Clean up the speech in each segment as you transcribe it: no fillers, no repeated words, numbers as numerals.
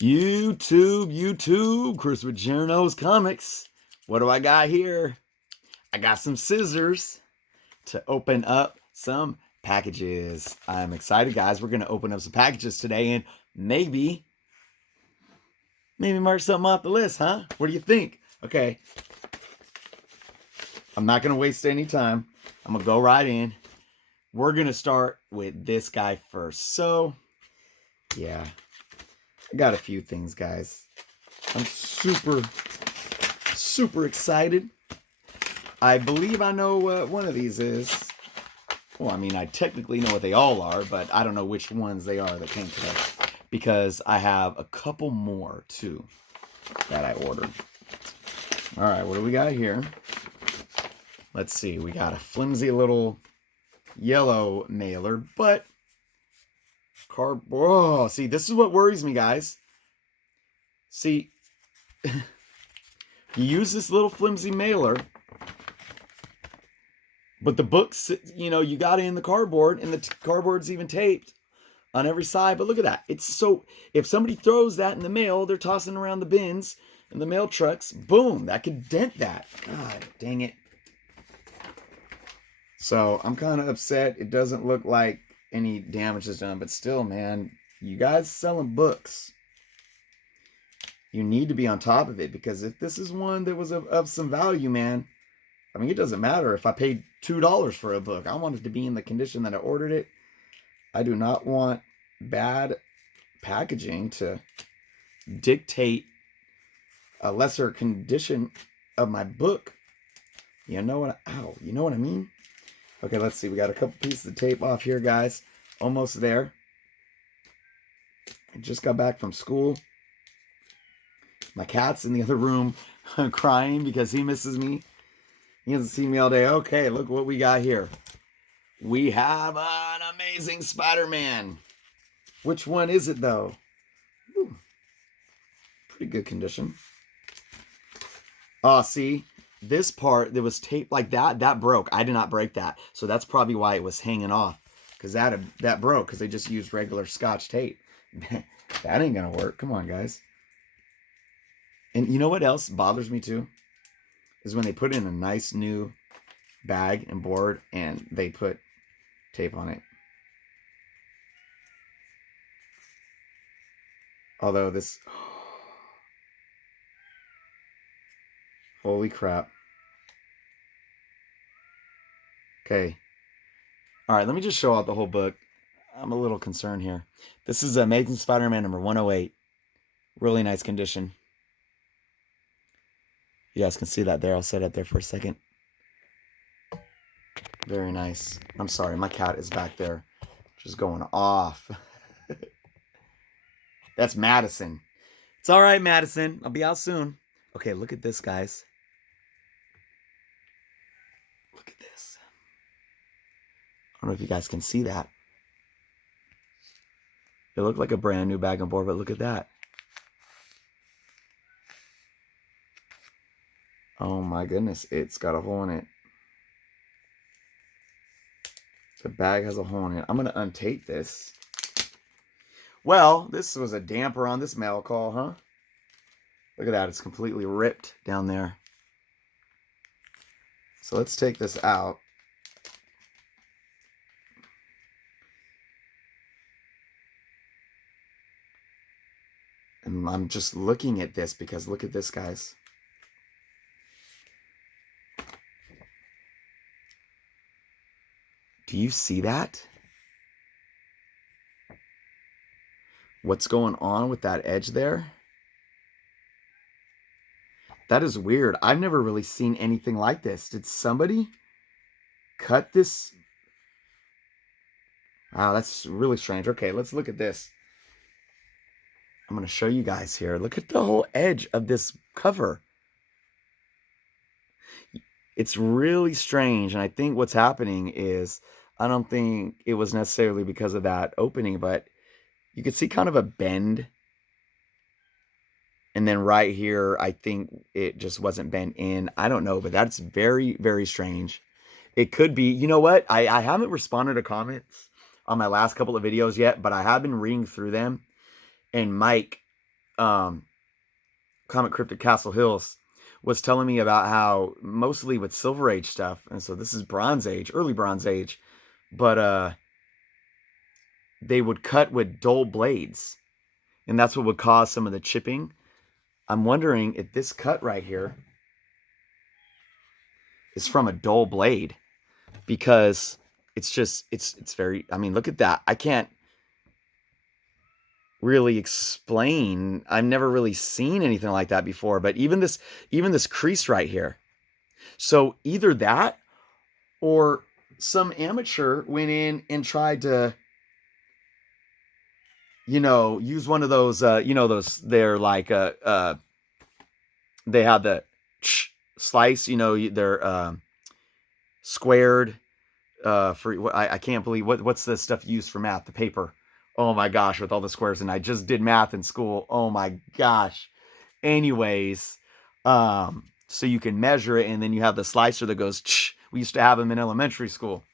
YouTube, Chris with Journos Comics. What do I got here? I got some scissors to open up some packages. I'm excited, guys. We're going to open up some packages today and maybe mark something off the list, huh? What do you think? Okay. I'm not going to waste any time. I'm going to go right in. We're going to start with this guy first. So, yeah. I got a few things, guys. I'm super excited. I believe I know what one of these is. Well, I mean, I technically know what they all are, but I don't know which ones they are that came today. Because I have a couple more, too, that I ordered. All right, what do we got here? Let's see. We got a flimsy little yellow mailer, but cardboard. Oh, see, this is what worries me, guys. See, you use this little flimsy mailer, but the books, you got it in the cardboard, and the cardboard's even taped on every side. But look at that. It's so, if somebody throws that in the mail, they're tossing around the bins and the mail trucks, boom, that could dent that. God dang it. So I'm kind of upset. It doesn't look like any damage is done, but still, man, you guys selling books, you need to be on top of it, because if this is one that was of some value, man, I mean, it doesn't matter if I paid $2 for a book. I want it to be in the condition that I ordered it. I do not want bad packaging to dictate a lesser condition of my book. You know what? Ow, you know what I mean? Okay, let's see. We got a couple pieces of tape off here, guys. Almost there. I just got back from school. My cat's in the other room crying because he misses me. He hasn't seen me all day. Okay, look what we got here. We have an Amazing Spider-Man. Which one is it, though? Ooh, pretty good condition. Oh, see? This part that was taped like that broke. I did not break that. So that's probably why it was hanging off. Because that broke because they just used regular Scotch tape. That ain't going to work. Come on, guys. And you know what else bothers me too? Is when they put in a nice new bag and board and they put tape on it. Although this... Holy crap. Okay. All right, let me just show out the whole book. I'm a little concerned here. This is Amazing Spider-Man number 108. Really nice condition. You guys can see that there. I'll set it there for a second. Very nice. I'm sorry, my cat is back there just going off. That's Madison. It's all right, Madison. I'll be out soon. Okay, look at this, guys. Look at this. I don't know if you guys can see that. It looked like a brand new bag and board, but look at that. Oh my goodness, it's got a hole in it. The bag has a hole in it. I'm going to untape this. Well, this was a damper on this mail call, huh? Look at that. It's completely ripped down there. So let's take this out. And I'm just looking at this because look at this, guys. Do you see that? What's going on with that edge there? That is weird. I've never really seen anything like this. Did somebody cut this? Wow, that's really strange. Okay, let's look at this. I'm going to show you guys here. Look at the whole edge of this cover. It's really strange. And I think what's happening is, I don't think it was necessarily because of that opening, but you could see kind of a bend. And then right here, I think it just wasn't bent in. I don't know, but that's very, very strange. It could be, you know what? I haven't responded to comments on my last couple of videos yet, but I have been reading through them. And Mike Comic Cryptic Castle Hills was telling me about how mostly with Silver Age stuff, and so this is Bronze Age, early Bronze Age, but they would cut with dull blades, and that's what would cause some of the chipping. I'm wondering if this cut right here is from a dull blade, because it's very, I mean, look at that. I can't really explain. I've never really seen anything like that before, but even this crease right here. So either that or some amateur went in and tried to, use one of those, they're like, they have the slice, they're squared, for, I can't believe, what's the stuff used for math? The paper. Oh my gosh, with all the squares, and I just did math in school. Oh my gosh. Anyways, so you can measure it, and then you have the slicer that goes, we used to have them in elementary school.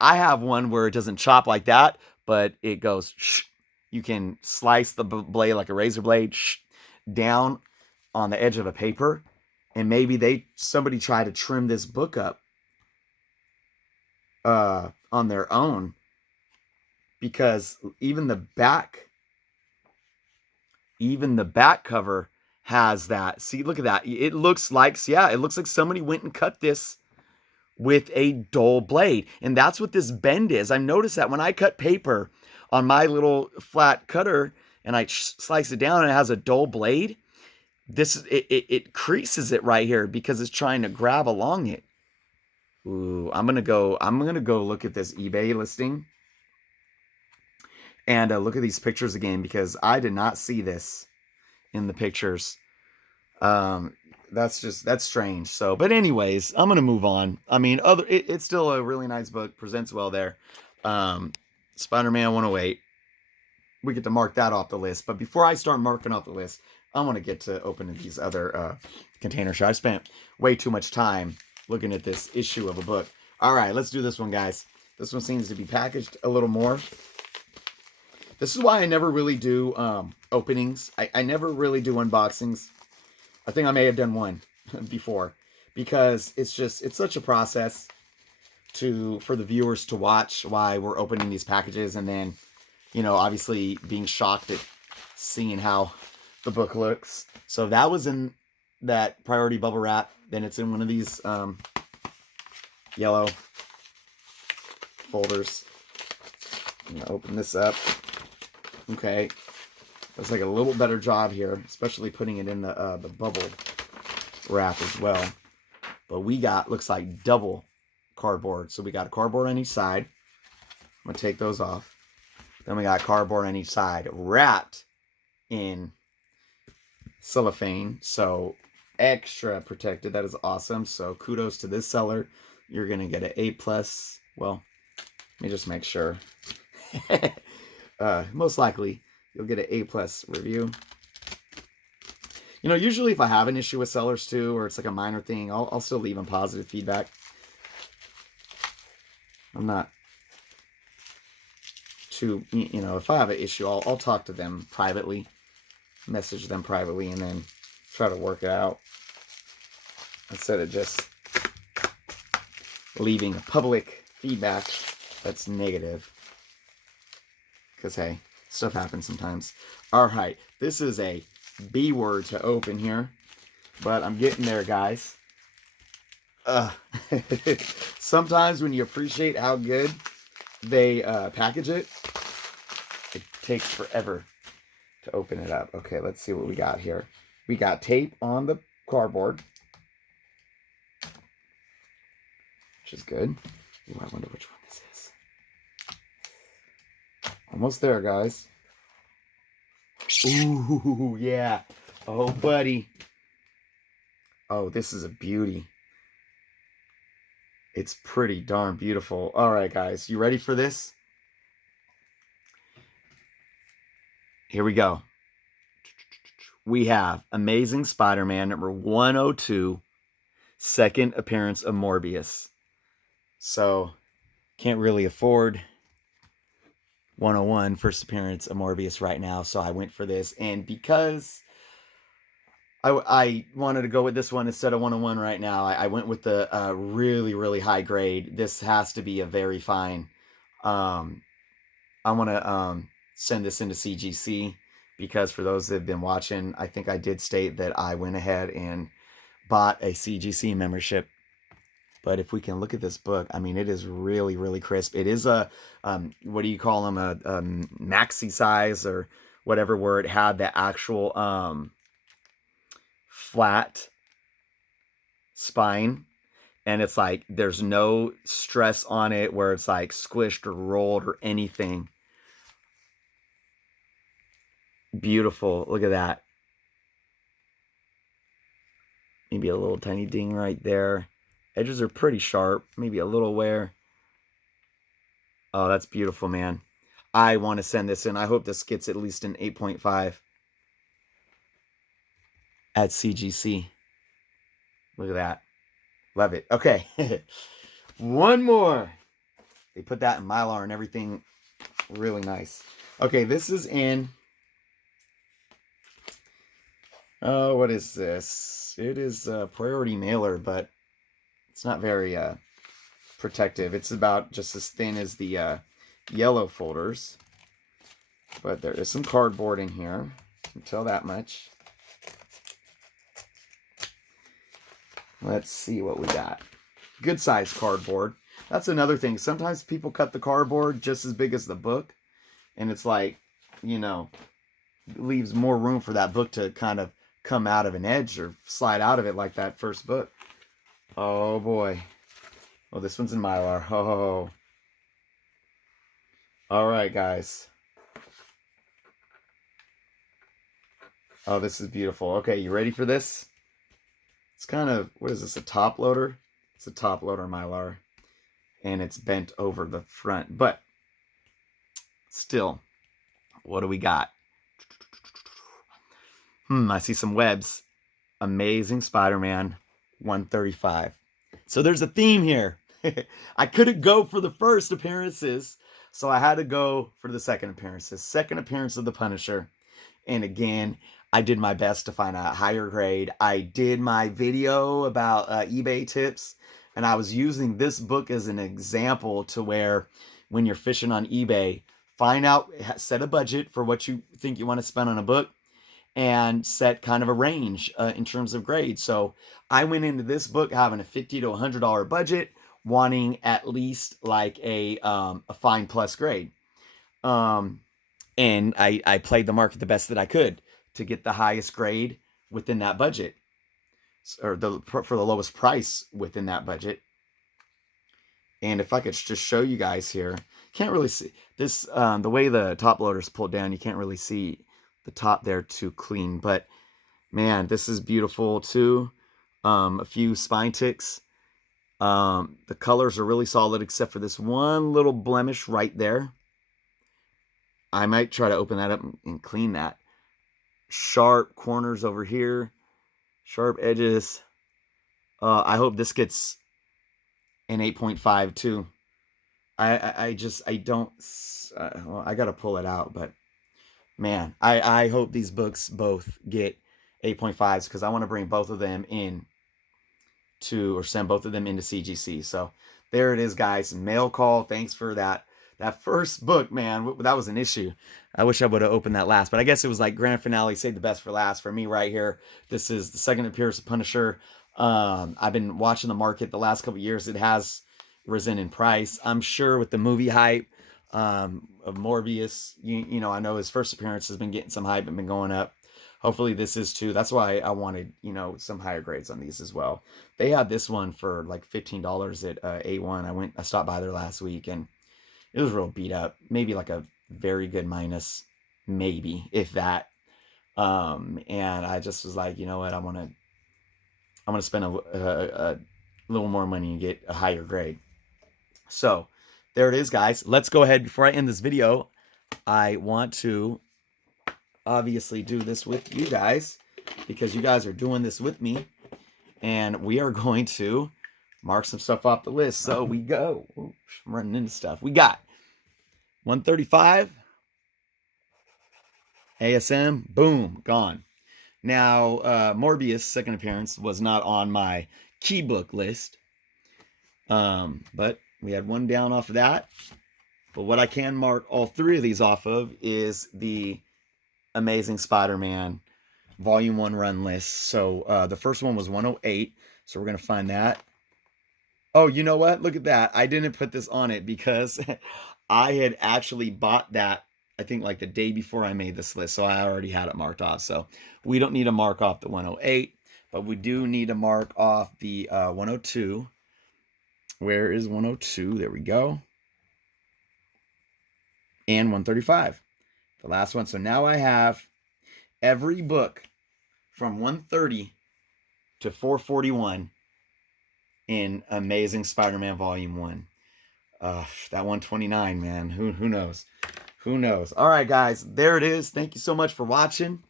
I have one where it doesn't chop like that, but it goes, you can slice the blade like a razor blade down on the edge of a paper, and maybe somebody tried to trim this book up on their own, because even the back cover has that. See, look at that. It looks like somebody went and cut this with a dull blade. And that's what this bend is. I've noticed that when I cut paper on my little flat cutter and I slice it down and it has a dull blade, it creases it right here because it's trying to grab along it. Ooh, I'm gonna go look at this eBay listing and look at these pictures again, because I did not see this in the pictures. That's strange. So, but anyways, I'm gonna move on. I mean, it's still a really nice book, presents well there. Spider-Man 108. We get to mark that off the list. But before I start marking off the list, I want to get to opening these other container shots. I spent way too much time looking at this issue of a book. All right, let's do this one, guys. This one seems to be packaged a little more. This is why I never really do openings. I never really do unboxings. I think I may have done one before, because it's such a process for the viewers to watch why we're opening these packages, and then, obviously being shocked at seeing how the book looks. So that was in that priority bubble wrap. Then it's in one of these yellow folders. I'm gonna open this up. Okay, that's like a little better job here, especially putting it in the bubble wrap as well. But we got, looks like, double cardboard. So we got a cardboard on each side. I'm gonna take those off. Then we got cardboard on each side wrapped in cellophane, so extra protected. That is awesome. So kudos to this seller. You're gonna get an A+. Well, let me just make sure. Most likely you'll get an A+ review. Usually if I have an issue with sellers too, or it's like a minor thing, I'll still leave them positive feedback. I'm not too, if I have an issue, I'll talk to them privately, message them privately, and then try to work it out, instead of just leaving a public feedback that's negative. Because, hey, stuff happens sometimes. All right, this is a B word to open here, but I'm getting there, guys. Sometimes when you appreciate how good they package it, it takes forever to open it up. Okay, let's see what we got here. We got tape on the cardboard, which is good. Ooh, I wonder which one this is. Almost there, guys. Ooh, yeah. Oh, buddy. Oh, this is a beauty. It's pretty darn beautiful. All right, guys. You ready for this? Here we go. We have Amazing Spider-Man number 102, second appearance of Morbius. So, can't really afford 101, first appearance of Morbius right now, so I went for this. And because I wanted to go with this one instead of 101 right now. I went with the really, really high grade. This has to be a very fine. Um, I want to send this into CGC because for those that have been watching, I think I did state that I went ahead and bought a CGC membership. But if we can look at this book, I mean, it is really, really crisp. It is a, what do you call them, a maxi size or whatever, where it had the actual flat spine. And it's like, there's no stress on it where it's like squished or rolled or anything. Beautiful. Look at that. Maybe a little tiny ding right there. Edges are pretty sharp. Maybe a little wear. Oh, that's beautiful, man. I want to send this in. I hope this gets at least an 8.5 at CGC. Look at that. Love it. Okay. One more. They put that in Mylar and everything. Really nice. Okay, this is in... Oh, what is this? It is a priority mailer, but it's not very protective. It's about just as thin as the yellow folders. But there is some cardboard in here. I can tell that much. Let's see what we got. Good size cardboard. That's another thing. Sometimes people cut the cardboard just as big as the book. And it's like, you know, leaves more room for that book to kind of come out of an edge or slide out of it like that first book. Oh boy. Oh, this one's in Mylar. Oh. All right, guys. Oh, this is beautiful. Okay, you ready for this? It's kind of, what is this, a top loader? It's a top loader Mylar. And it's bent over the front. But still, what do we got? I see some webs. Amazing Spider-Man 135. So there's a theme here. I couldn't go for the first appearances, so I had to go for the second appearances. Second appearance of the Punisher. And again, I did my best to find a higher grade. I did my video about eBay tips, and I was using this book as an example to where when you're fishing on eBay, find out, set a budget for what you think you want to spend on a book, and set kind of a range in terms of grade. So I went into this book having a $50 to $100 budget, wanting at least like a fine plus grade. And I played the market the best that I could to get the highest grade within that budget, or for the lowest price within that budget. And if I could just show you guys here, can't really see this, the way the top loader is pulled down, you can't really see the top there too clean, but man, this is beautiful too. A few spine ticks. The colors are really solid except for this one little blemish right there. I might try to open that up and clean that. Sharp corners over here, sharp edges. I hope this gets an 8.5 too. I don't, well, I gotta pull it out, but man, I hope these books both get 8.5s because I want to bring both of them in to, or send both of them into CGC. So there it is, guys. Mail call. Thanks for that first book, man. That was an issue. I wish I would have opened that last, but I guess it was like grand finale, save the best for last for me right here. This is the second appearance of Punisher. I've been watching the market the last couple of years. It has risen in price. I'm sure with the movie hype of Morbius, you know, I know his first appearance has been getting some hype and been going up. Hopefully this is too. That's why I wanted, you know, some higher grades on these as well. They had this one for like $15 at A1. I stopped by there last week and it was real beat up. Maybe like a very good minus, maybe, if that. And I just was like, you know what, I'm gonna spend a little more money and get a higher grade. So there it is, guys. Let's go ahead. Before I end this video, I want to obviously do this with you guys because you guys are doing this with me, and we are going to mark some stuff off the list. So we go. Oops, I'm running into stuff. We got 135 ASM, boom, gone. Now, Morbius' second appearance was not on my key book list, but we had one down off of that. But what I can mark all three of these off of is the Amazing Spider-Man Volume 1 run list. So the first one was 108, so we're going to find that. Oh, you know what? Look at that. I didn't put this on it because I had actually bought that, I think, like the day before I made this list. So I already had it marked off. So we don't need to mark off the 108, but we do need to mark off the 102. Where is 102? There we go. And 135. The last one. So now I have every book from 130 to 441 in Amazing Spider-Man Volume 1. That 129, man. Who knows? Who knows? All right, guys. There it is. Thank you so much for watching.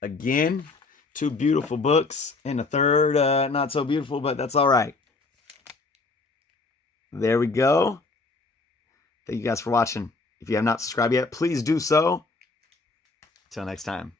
Again, 2 beautiful books. And a third, not so beautiful, but that's all right. There we go. Thank you guys for watching. If you have not subscribed yet, please do so. Till next time.